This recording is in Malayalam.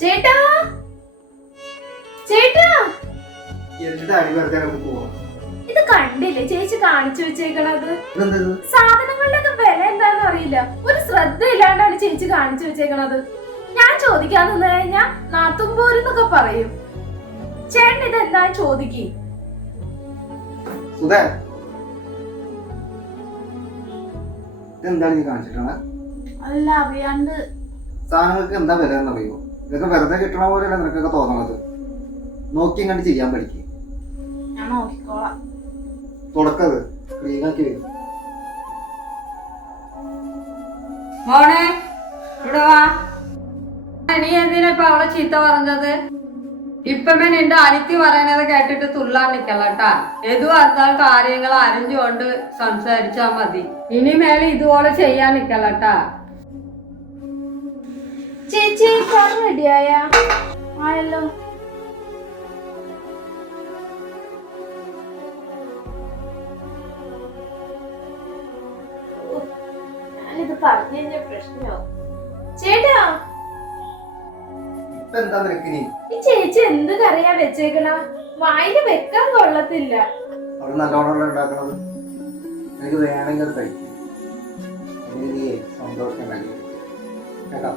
ചേട്ടാ ചേട്ടാ ഇത് കണ്ടില്ലേ ചേച്ചി കാണിച്ചു വെച്ചേക്കണത്? സാധനങ്ങളുടെ ഒക്കെ വില എന്താന്ന് അറിയില്ല, ഒരു ശ്രദ്ധ ഇല്ലാണ്ടാണ് ചേച്ചി കാണിച്ചു വെച്ചേക്കണത്. ഞാൻ ചോദിക്കാൻ നിന്ന് കഴിഞ്ഞാ നാത്തുമ്പോരെന്നൊക്കെ പറയും. ചേട്ടൻ ഇത് എന്താ ചോദിക്കേ? എന്താണ് നീ കാണിച്ചിട്ടാണ്? അല്ല അറിയാണ്ട്. സാധനങ്ങൾക്ക് എന്താ വില എന്നറിയോ? ഇതൊക്കെ വെറുതെ കിട്ടണ പോലെയല്ല നിനക്കൊക്കെ തോന്നണത്. നോക്കി കണ്ട് ചെയ്യാൻ പഠിക്കും. ഞാൻ നോക്കിക്കോളാം. തുടക്കത് ക്ലീനാക്കി വരും. മോനെ ഇവിടെ വാ. നീ എന്തിനാ ഇപ്പൊ അവളെ ചീത്ത പറഞ്ഞത്? ഇപ്പമേ നിന്റെ അനിത്തി പറയണത് കേട്ടിട്ട് തുള്ളാൻ നിക്കല്ലട്ടാ. ഏതു വന്നാൽ കാര്യങ്ങൾ അറിഞ്ഞുകൊണ്ട് സംസാരിച്ചാ മതി. ഇനി മേലെ ഇതുപോലെ ചെയ്യാൻ നിക്കല്ലട്ടാ. ചേച്ചി റെഡിയായ ആയല്ലോ. ഞാനിത് പറഞ്ഞു കഴിഞ്ഞ പ്രശ്നമാവും. ചേട്ടാ എന്താ നിനക്ക് നീ ഈ ചേച്ചി എന്ത് കറിയാ വെച്ചേക്കണ? വായില് വെക്കാൻ കൊള്ളത്തില്ല. അത് നല്ലോണം ഉണ്ടാക്കണത്. എനിക്ക് വേണമെങ്കിൽ അത് കഴിക്കും. സന്തോഷം കേട്ടോ.